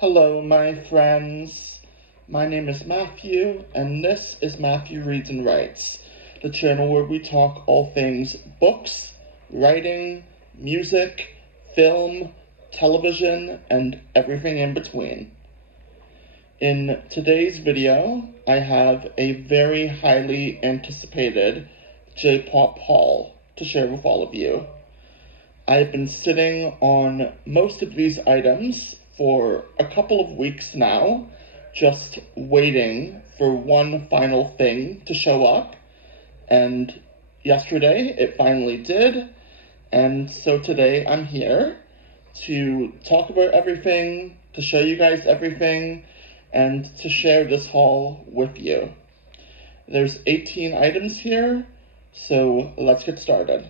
Hello, my friends. My name is Matthew, and this is Matthew Reads and Writes, the channel where we talk all things books, writing, music, film, television, and everything in between. In today's video, I have a very highly anticipated J-pop haul to share with all of you. I've been sitting on most of these items for a couple of weeks now, just waiting for one final thing to show up. And yesterday it finally did. And so today I'm here to talk about everything, to show you guys everything, and to share this haul with you. There's 18 items here, so let's get started.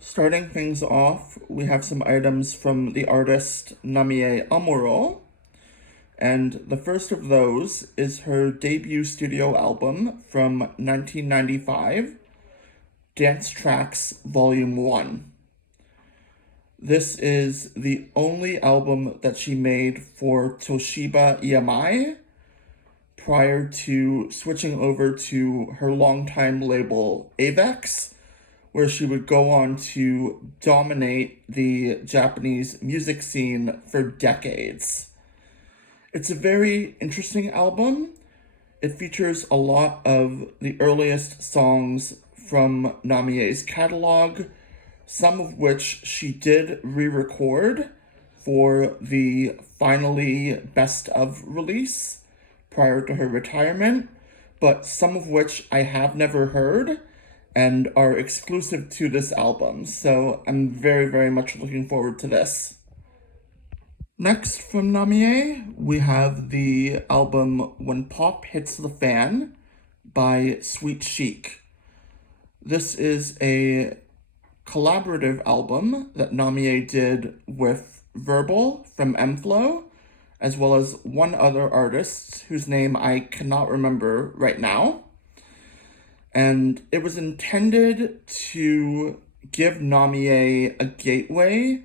Starting things off, we have some items from the artist Namie Amuro, and the first of those is her debut studio album from 1995, Dance Tracks Volume 1. This is the only album that she made for Toshiba EMI prior to switching over to her longtime label Avex, where she would go on to dominate the Japanese music scene for decades. It's a very interesting album. It features a lot of the earliest songs from Namie's catalog, some of which she did re-record for the finally Best Of release prior to her retirement, but some of which I have never heard and are exclusive to this album, so I'm very, very much looking forward to this. Next from Namie, we have the album When Pop Hits the Fan by Sweet Chic. This is a collaborative album that Namie did with Verbal from M-Flow, as well as one other artist whose name I cannot remember right now. And it was intended to give Namie a gateway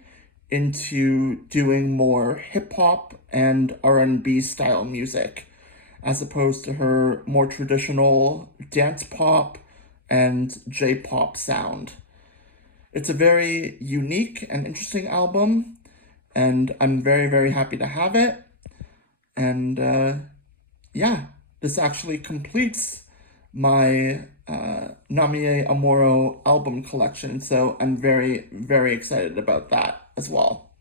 into doing more hip-hop and R&B style music, as opposed to her more traditional dance pop and J-pop sound. It's a very unique and interesting album, and I'm very, very happy to have it. And yeah, this actually completes my Namie Amuro album collection, so I'm very, very excited about that as well.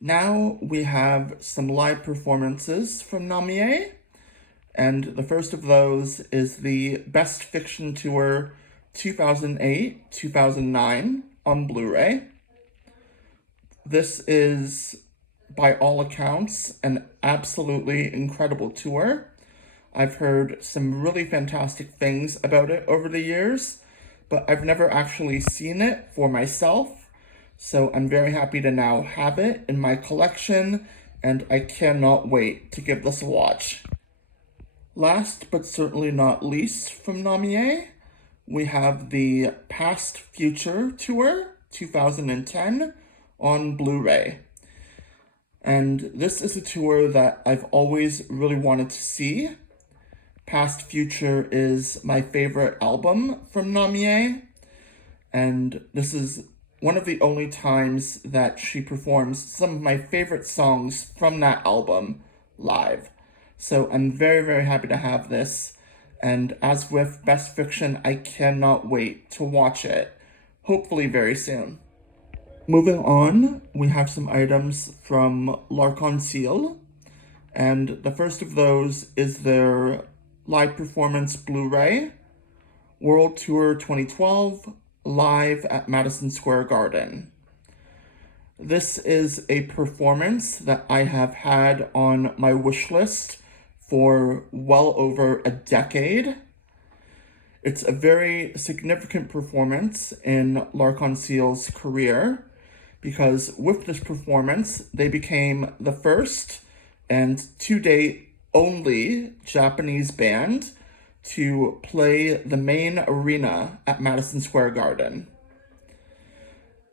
Now we have some live performances from Namie, and the first of those is the Best Fiction Tour 2008-2009 on Blu-ray. This is, by all accounts, an absolutely incredible tour. I've heard some really fantastic things about it over the years, but I've never actually seen it for myself, so I'm very happy to now have it in my collection, and I cannot wait to give this a watch. Last but certainly not least from Namie, we have the Past Future Tour 2010 on Blu-ray. And this is a tour that I've always really wanted to see. Past Future is my favorite album from Namie, and this is one of the only times that she performs some of my favorite songs from that album live. So I'm very, very happy to have this, and as with Best Fiction, I cannot wait to watch it, hopefully very soon. Moving on, we have some items from L'Arc-en-Ciel, and the first of those is their live performance Blu-ray, World Tour 2012, live at Madison Square Garden. This is a performance that I have had on my wish list for well over a decade. It's a very significant performance in L'Arc-en-Ciel's career, because with this performance, they became the first and to date only Japanese band to play the main arena at Madison Square Garden.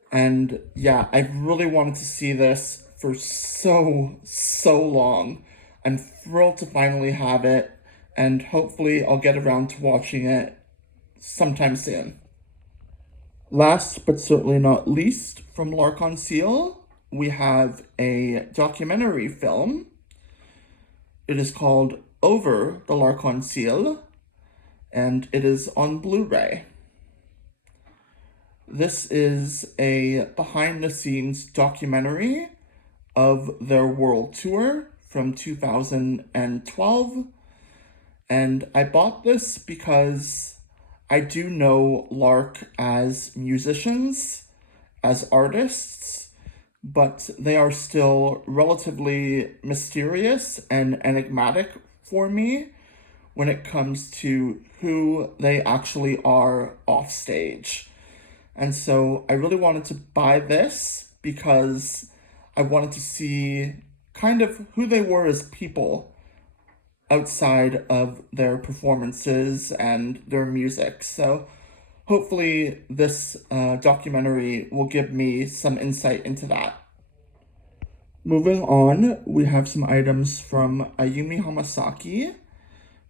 And yeah, I've really wanted to see this for so long. I'm thrilled to finally have it, and hopefully I'll get around to watching it sometime soon. Last but certainly not least, from L'Arc-en-Ciel, we have a documentary film. It is called Over the L'Arc-en-Ciel, and it is on Blu-ray. This is a behind-the-scenes documentary of their world tour from 2012, and I bought this because I do know Lark as musicians, as artists, but they are still relatively mysterious and enigmatic for me when it comes to who they actually are off stage. And so I really wanted to buy this because I wanted to see kind of who they were as people outside of their performances and their music. So hopefully this documentary will give me some insight into that. Moving on, we have some items from Ayumi Hamasaki,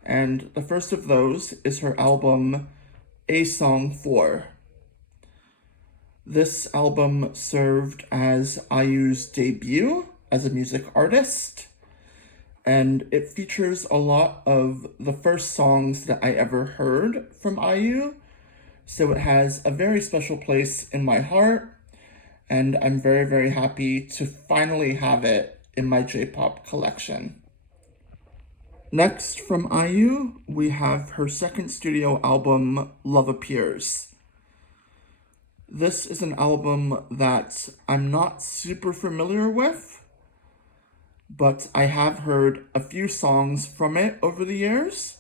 and the first of those is her album A Song 4. This album served as IU's debut as a music artist, and it features a lot of the first songs that I ever heard from IU, so it has a very special place in my heart, and I'm very happy to finally have it in my J-pop collection. Next from IU, we have her second studio album, Love Appears. This is an album that I'm not super familiar with, but I have heard a few songs from it over the years,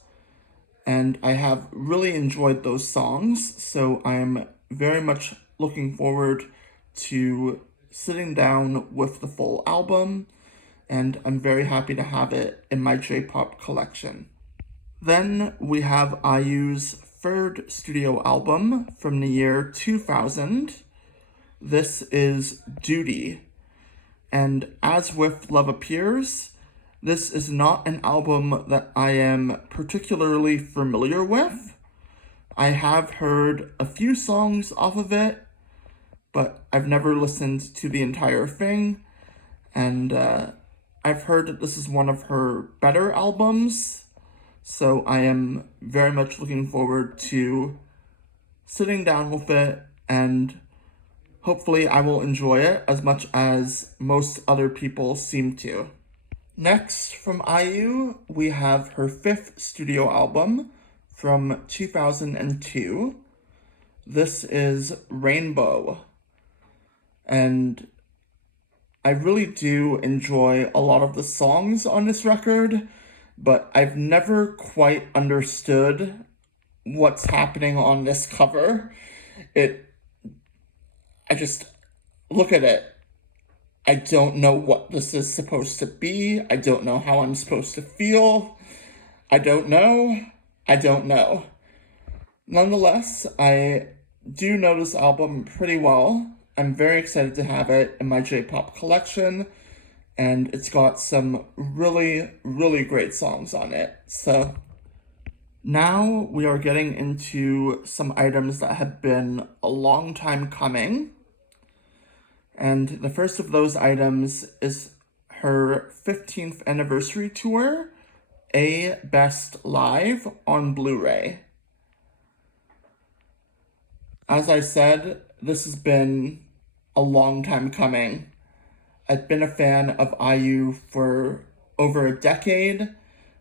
and I have really enjoyed those songs, so I'm very much looking forward to sitting down with the full album, and I'm very happy to have it in my J-pop collection. Then we have IU's third studio album from the year 2000. This is Duty. And as with Love Appears, this is not an album that I am particularly familiar with. I have heard a few songs off of it, but I've never listened to the entire thing. And I've heard that this is one of her better albums, so I am very much looking forward to sitting down with it, and hopefully I will enjoy it as much as most other people seem to. Next, from IU, we have her fifth studio album from 2002. This is Rainbow. And I really do enjoy a lot of the songs on this record, but I've never quite understood what's happening on this cover. I just look at it. I don't know what this is supposed to be. I don't know how I'm supposed to feel. I don't know. Nonetheless, I do know this album pretty well. I'm very excited to have it in my J-pop collection, and it's got some really great songs on it. So now we are getting into some items that have been a long time coming. And the first of those items is her 15th anniversary tour, A Best Live on Blu-ray. As I said, this has been a long time coming. I've been a fan of IU for over a decade,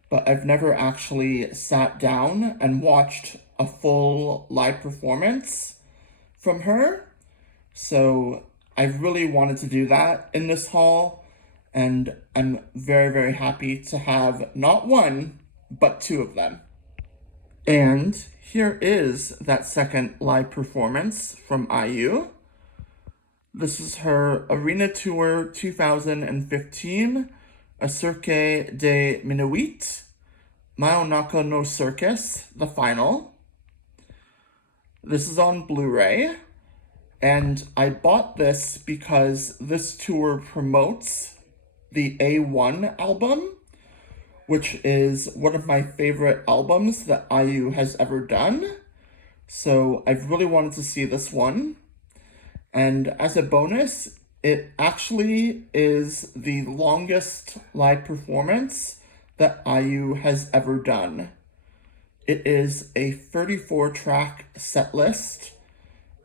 but I've never actually sat down and watched a full live performance from her. So I really wanted to do that in this haul, and I'm very happy to have not one, but two of them. And here is that second live performance from IU. This is her Arena Tour 2015, Acerque de Minuit, Mayonaka no Circus, the final. This is on Blu-ray, And I bought this because this tour promotes the A1 album, which is one of my favorite albums that IU has ever done. So I've really wanted to see this one. And as a bonus, it actually is the longest live performance that IU has ever done. It is a 34-track set list,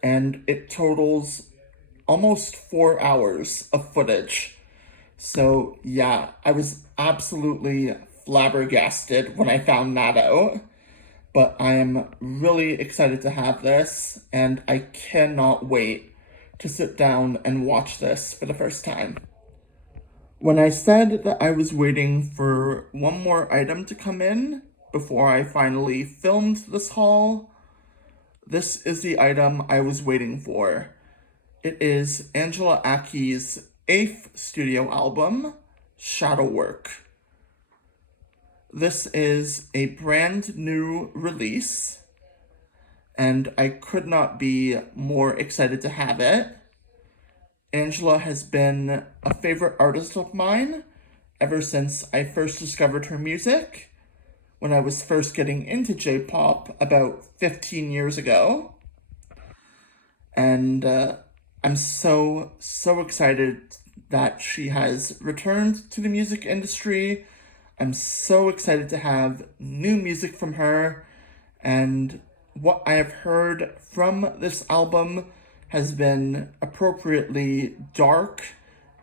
and it totals almost 4 hours of footage. So yeah, I was absolutely flabbergasted when I found that out. But I am really excited to have this, and I cannot wait to sit down and watch this for the first time. When I said that I was waiting for one more item to come in before I finally filmed this haul, this is the item I was waiting for. It is Angela Aki's 8th studio album, Shadowwork. This is a brand new release, and I could not be more excited to have it. Angela has been a favorite artist of mine ever since I first discovered her music when I was first getting into J-pop about 15 years ago. And I'm so excited that she has returned to the music industry. I'm so excited to have new music from her, and what I have heard from this album has been appropriately dark,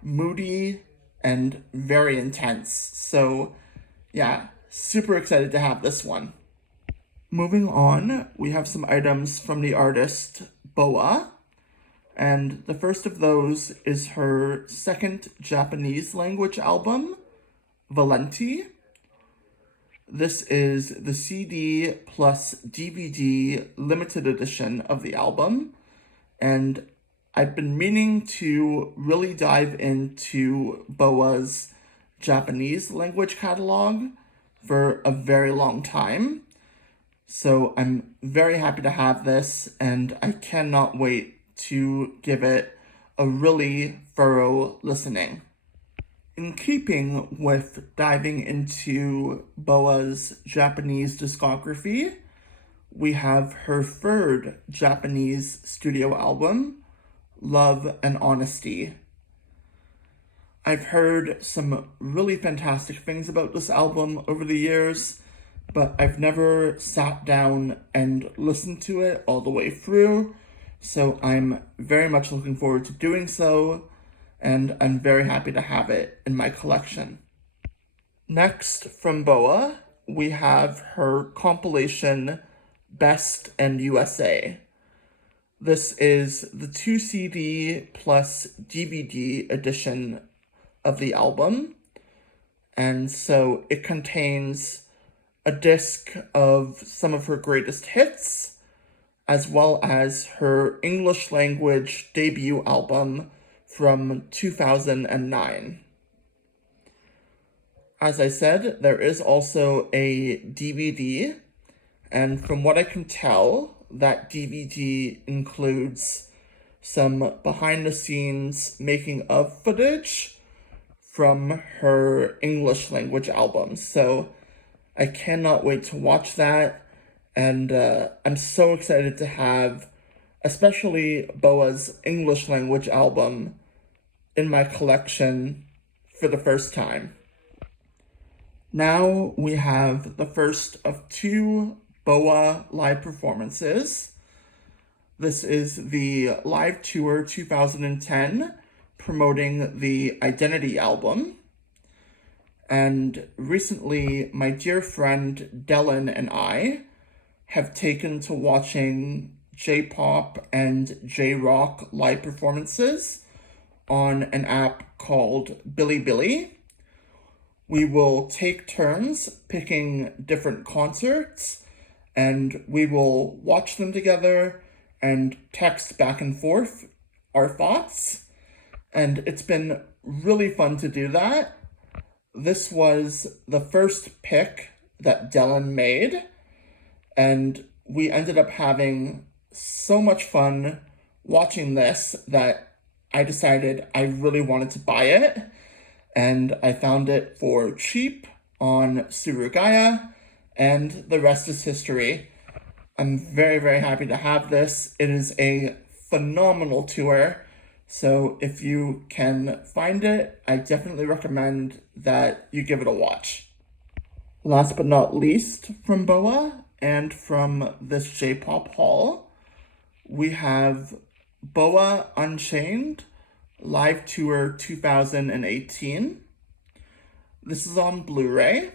moody, and very intense. So yeah, super excited to have this one. Moving on, we have some items from the artist BoA, and the first of those is her second Japanese language album, Valenti. This is the CD plus DVD limited edition of the album, and I've been meaning to really dive into BoA's Japanese language catalog for a very long time. So I'm very happy to have this, and I cannot wait to give it a really thorough listening. In keeping with diving into BoA's Japanese discography, we have her third Japanese studio album, Love and Honesty. I've heard some really fantastic things about this album over the years, but I've never sat down and listened to it all the way through, so I'm very much looking forward to doing so, and I'm very happy to have it in my collection. Next, from BoA, we have her compilation Best and USA. This is the 2 CD plus DVD edition of the album, and so it contains a disc of some of her greatest hits, as well as her English language debut album from 2009. As I said, there is also a DVD, and from what I can tell, that DVD includes some behind-the-scenes making-of footage from her English language album. So I cannot wait to watch that, and I'm so excited to have especially BoA's English language album in my collection for the first time. Now we have the first of 2 BoA live performances. This is the Live Tour 2010 promoting the Identity album. And recently, my dear friend Dylan and I have taken to watching J-pop and J-rock live performances on an app called Bilibili. We will take turns picking different concerts, and we will watch them together and text back and forth our thoughts. And it's been really fun to do that. This was the first pick that Dylan made, and we ended up having so much fun watching this that I decided I really wanted to buy it, and I found it for cheap on Surugaya, and the rest is history. I'm very, very happy to have this. It is a phenomenal tour. So if you can find it, I definitely recommend that you give it a watch. Last but not least, from BoA and from this J-pop haul, we have BoA Unchained Live Tour 2018. This is on Blu-ray,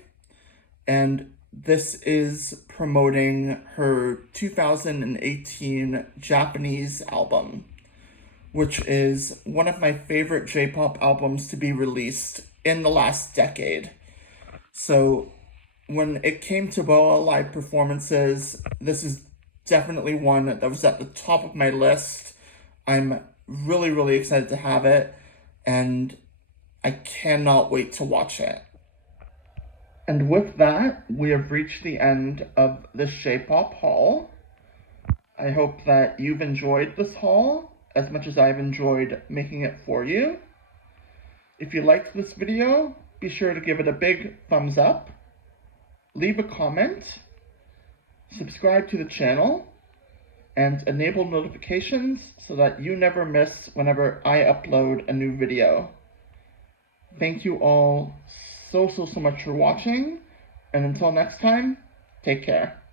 and this is promoting her 2018 Japanese album, which is one of my favorite J-pop albums to be released in the last decade. So when it came to BoA live performances, this is definitely one that was at the top of my list. I'm really, really excited to have it, and I cannot wait to watch it. And with that, we have reached the end of this J-pop haul. I hope that you've enjoyed this haul as much as I've enjoyed making it for you. If you liked this video, be sure to give it a big thumbs up, leave a comment, subscribe to the channel, and enable notifications so that you never miss whenever I upload a new video. Thank you all so much for watching, and until next time, take care.